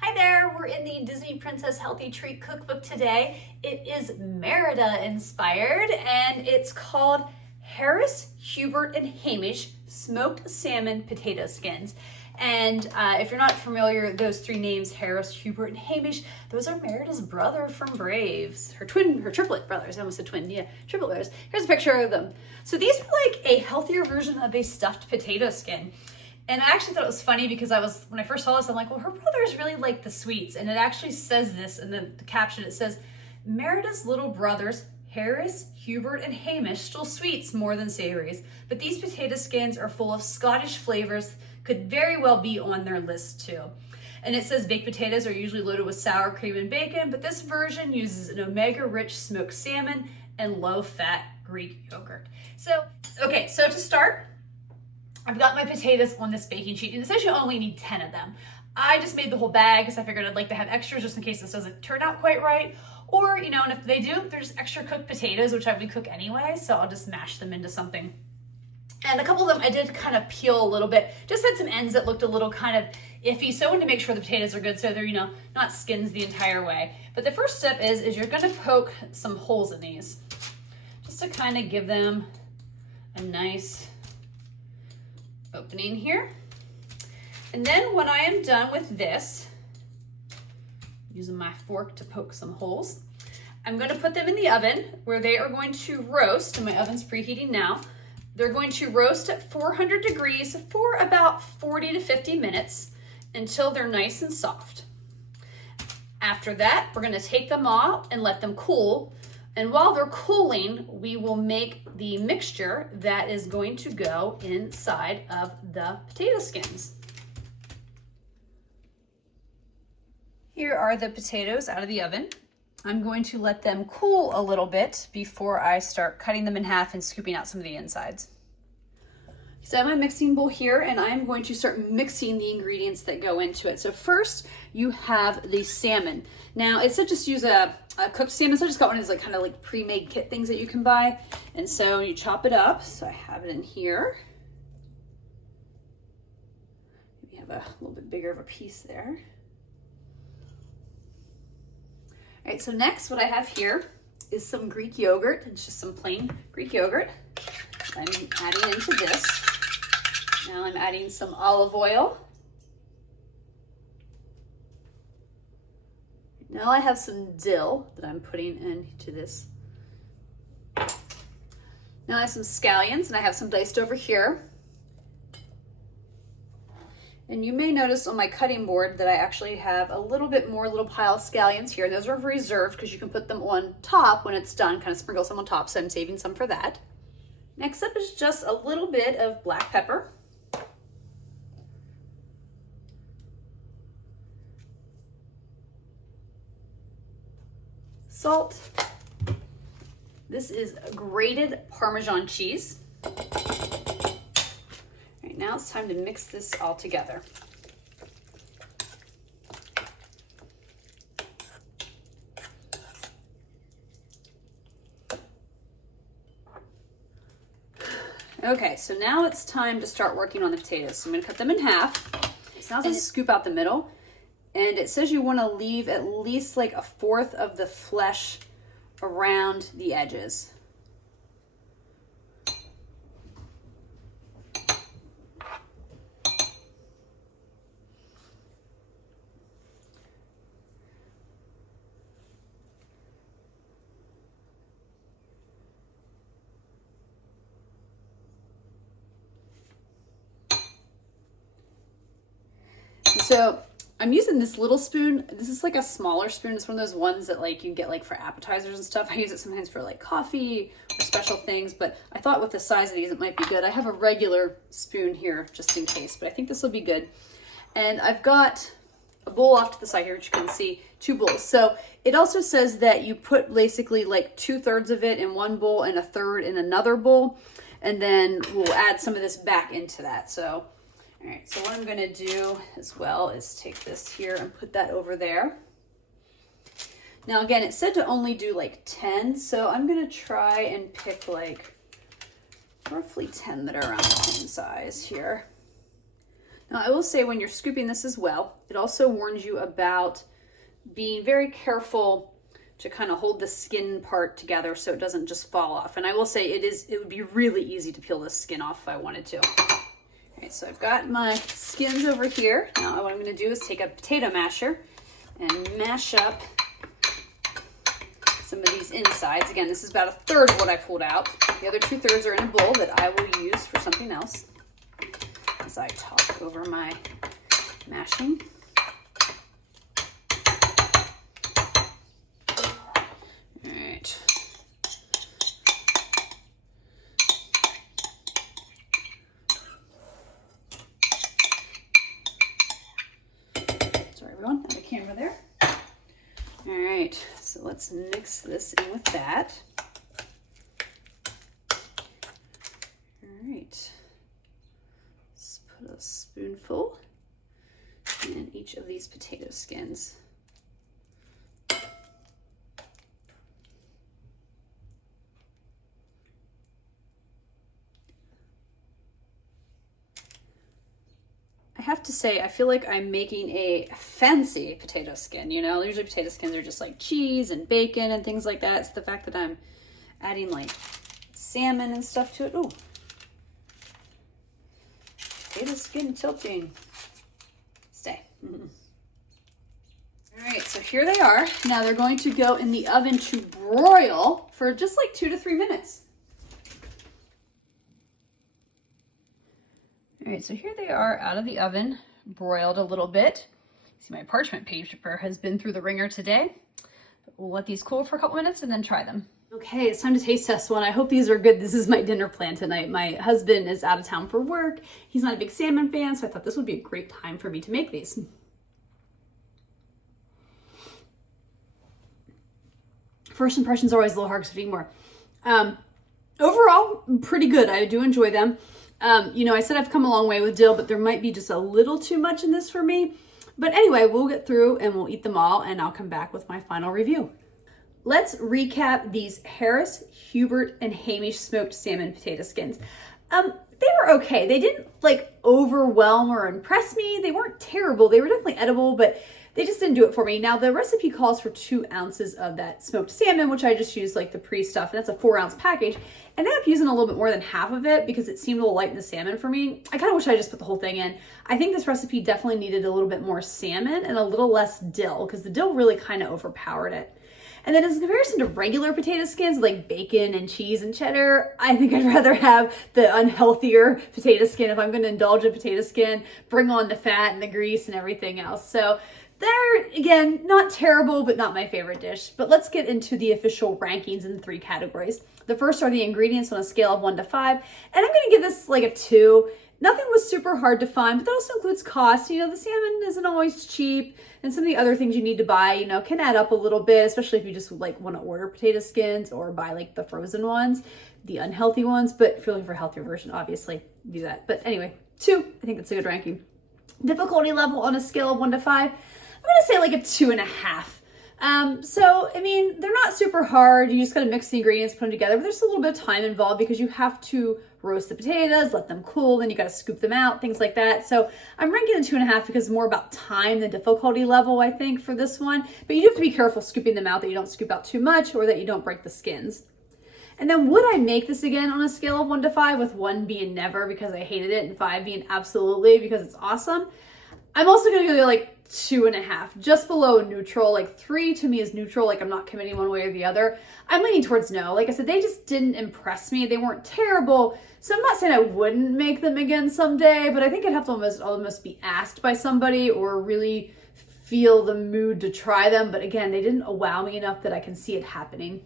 Hi there, we're in the Disney Princess Healthy Treat Cookbook today. It is Merida inspired and it's called Harris, Hubert, and Hamish Smoked Salmon Potato Skins. And if you're not familiar, those three names, Harris, Hubert, and Hamish, those are Merida's brother from Braves. Her triplet brothers. I almost said twin, yeah, triplet brothers. Here's a picture of them. So these are like a healthier version of a stuffed potato skin. And I actually thought it was funny because when I first saw this, I'm like, well, her brothers really like the sweets. And it actually says this in the caption. It says, Merida's little brothers, Harris, Hubert, and Hamish, still sweets more than savories. But these potato skins are full of Scottish flavors, could very well be on their list too. And it says baked potatoes are usually loaded with sour cream and bacon, but this version uses an omega-rich smoked salmon and low-fat Greek yogurt. So to start, I've got my potatoes on this baking sheet, and it says you only need 10 of them. I just made the whole bag because I figured I'd like to have extras just in case this doesn't turn out quite right. Or, and if they do, there's extra cooked potatoes, which I would cook anyway, so I'll just mash them into something. And a couple of them I did kind of peel a little bit, just had some ends that looked a little kind of iffy, so I wanted to make sure the potatoes are good so they're, not skins the entire way. But the first step is you're gonna poke some holes in these, just to kind of give them a nice opening here. And then when I am done with this, using my fork to poke some holes, I'm going to put them in the oven where they are going to roast, and my oven's preheating now. They're going to roast at 400 degrees for about 40 to 50 minutes until they're nice and soft. After that, we're going to take them off and let them cool. And while they're cooling, we will make the mixture that is going to go inside of the potato skins. Here are the potatoes out of the oven. I'm going to let them cool a little bit before I start cutting them in half and scooping out some of the insides. So I have my mixing bowl here, and I'm going to start mixing the ingredients that go into it. So first, you have the salmon. Now, it said just use a cooked salmon, so I just got one of these kind of pre-made kit things that you can buy. And so you chop it up. So I have it in here. Maybe have a little bit bigger of a piece there. All right, so next what I have here is some Greek yogurt. It's just some plain Greek yogurt I'm adding into this. Now I'm adding some olive oil. Now I have some dill that I'm putting into this. Now I have some scallions, and I have some diced over here. And you may notice on my cutting board that I actually have a little bit more little pile of scallions here. Those are reserved because you can put them on top when it's done, kind of sprinkle some on top, so I'm saving some for that. Next up is just a little bit of black pepper. Salt. This is grated Parmesan cheese. Now it's time to mix this all together. Okay, so now it's time to start working on the potatoes. So I'm going to cut them in half. So now let's scoop out the middle. And it says you want to leave at least like a fourth of the flesh around the edges. So I'm using this little spoon. This is like a smaller spoon. It's one of those ones that you get for appetizers and stuff. I use it sometimes for coffee or special things, but I thought with the size of these, it might be good. I have a regular spoon here just in case, but I think this will be good. And I've got a bowl off to the side here, which you can see, 2 bowls. So it also says that you put basically 2/3 of it in one bowl and 1/3 in another bowl. And then we'll add some of this back into that. So all right, so what I'm going to do as well is take this here and put that over there. Now again, it said to only do 10, so I'm going to try and pick roughly 10 that are around the same size here. Now, I will say when you're scooping this as well, it also warns you about being very careful to kind of hold the skin part together so it doesn't just fall off. And I will say it would be really easy to peel this skin off if I wanted to. All right, so I've got my skins over here. Now what I'm gonna do is take a potato masher and mash up some of these insides. Again, this is about 1/3 of what I pulled out. The other 2/3 are in a bowl that I will use for something else as I talk over my mashing. All right. Sorry, everyone, out of camera there. All right, so let's mix this in with that. All right, let's put a spoonful in each of these potato skins. I have to say, I feel like I'm making a fancy potato skin, you know? Usually potato skins are just like cheese and bacon and things like that. It's the fact that I'm adding like salmon and stuff to it. Ooh. Potato skin tilting. Stay. Mm-hmm. All right, so here they are. Now they're going to go in the oven to broil for just like 2 to 3 minutes. All right, so here they are out of the oven, broiled a little bit. See, my parchment paper has been through the ringer today. But we'll let these cool for a couple minutes and then try them. Okay, it's time to taste test one. I hope these are good. This is my dinner plan tonight. My husband is out of town for work. He's not a big salmon fan, so I thought this would be a great time for me to make these. First impressions are always a little hard because I eat more. Overall, pretty good. I do enjoy them. You know, I said I've come a long way with dill, but there might be just a little too much in this for me. But anyway, we'll get through and we'll eat them all and I'll come back with my final review. Let's recap these Harris, Hubert, and Hamish smoked salmon potato skins. They were okay. They didn't like overwhelm or impress me. They weren't terrible. They were definitely edible, but they just didn't do it for me. Now the recipe calls for 2 ounces of that smoked salmon, which I just used like the pre-stuff, and that's a 4-ounce package. And I ended up using a little bit more than half of it because it seemed a little light in the salmon for me. I kind of wish I just put the whole thing in. I think this recipe definitely needed a little bit more salmon and a little less dill because the dill really kind of overpowered it. And then in comparison to regular potato skins like bacon and cheese and cheddar, I think I'd rather have the unhealthier potato skin. If I'm going to indulge in potato skin, bring on the fat and the grease and everything else. So they're, again, not terrible, but not my favorite dish. But let's get into the official rankings in 3 categories. The first are the ingredients on a scale of 1 to 5. And I'm going to give this like a 2. Nothing was super hard to find, but that also includes cost. You know, the salmon isn't always cheap, and some of the other things you need to buy, you know, can add up a little bit, especially if you just like want to order potato skins or buy like the frozen ones, the unhealthy ones. But if you're looking for a healthier version, obviously do that. But anyway, 2, I think that's a good ranking. Difficulty level on a scale of 1 to 5, I'm gonna say like a 2.5. So, I mean, they're not super hard. You just gotta mix the ingredients, put them together, but there's a little bit of time involved because you have to roast the potatoes, let them cool, then you gotta scoop them out, things like that. So I'm ranking a 2.5 because it's more about time than difficulty level, I think, for this one. But you do have to be careful scooping them out, that you don't scoop out too much or that you don't break the skins. And then would I make this again on a scale of 1 to 5, with 1 being never because I hated it and 5 being absolutely because it's awesome? I'm also gonna go like 2.5, just below neutral. Like 3 to me is neutral, like I'm not committing one way or the other. I'm leaning towards no. Like I said, they just didn't impress me. They weren't terrible. So I'm not saying I wouldn't make them again someday, but I think I'd have to almost be asked by somebody or really feel the mood to try them. But again, they didn't wow me enough that I can see it happening.